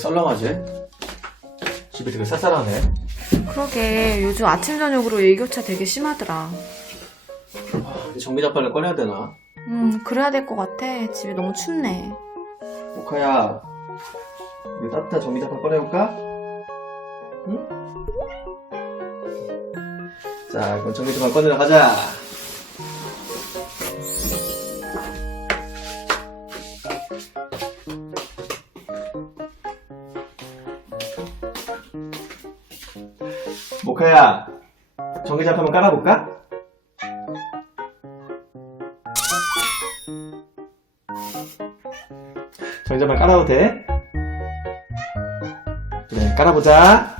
썰렁하지? 집이 되게 쌀쌀하네. 그러게 요즘 아침 저녁으로 일교차 되게 심하더라. 아, 전기장판을 꺼내야 되나? 음 그래야 될 것 같아. 집이 너무 춥네. 모카야, 우리 따뜻한 전기장판 꺼내볼까? 응? 자, 그럼 전기장판 꺼내러 가자. 모카야, 전기장판 한번 깔아볼까? 전기장판 깔아도 돼? 그래, 깔아보자.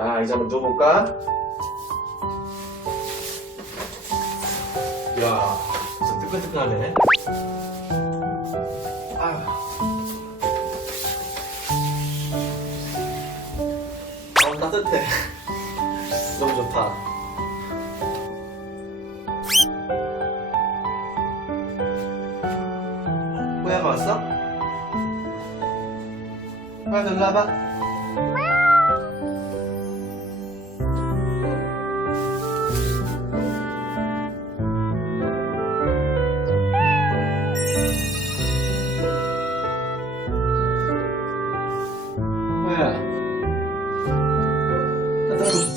자, 이제 한번 누워볼까? 이야, 진짜 뜨끈뜨끈하네. 아휴. 어, 따뜻해. 너무 좋다. 호야가 왔어? 호야, 일로 와봐.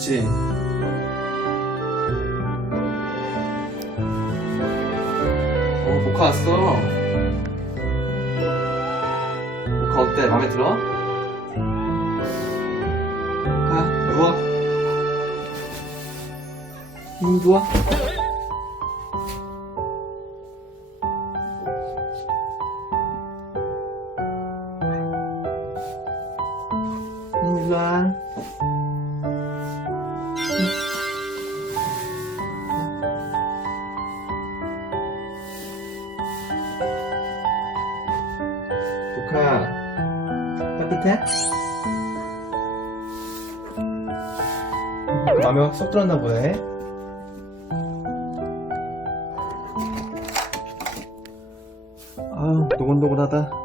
좋지? 어, 모카 왔어. 모카 어때? 마음에 들어? 가, 누워. 응, 누워. 응, 일로 와. 모카 따뜻해? 마음에 쏙 들었나 보네. 아, 노곤노곤하다.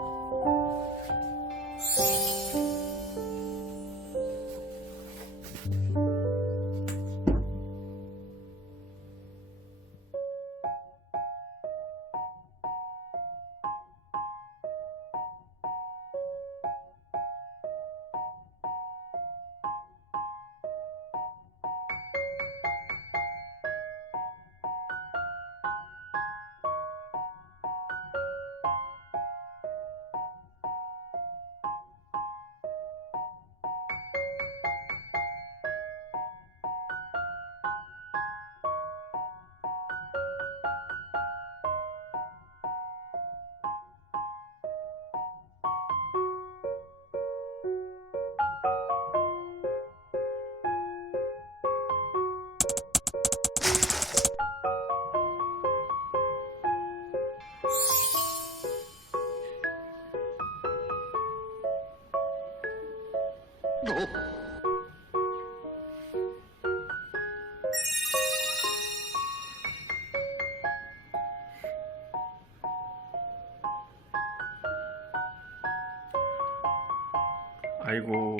아이고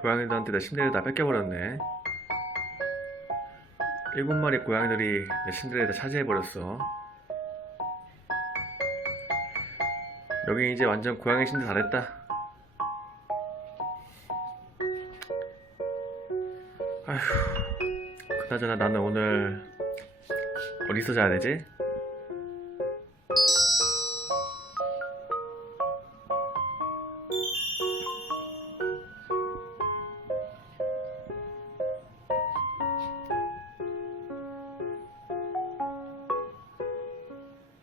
고양이들한테 내 침대를 다 뺏겨버렸네. 일곱 마리 고양이들이 내 침대를 다 차지해버렸어. 여기 이제 완전 고양이 침대 다 됐다. 아휴, 그나저나 나는 오늘 어디서 자야 되지?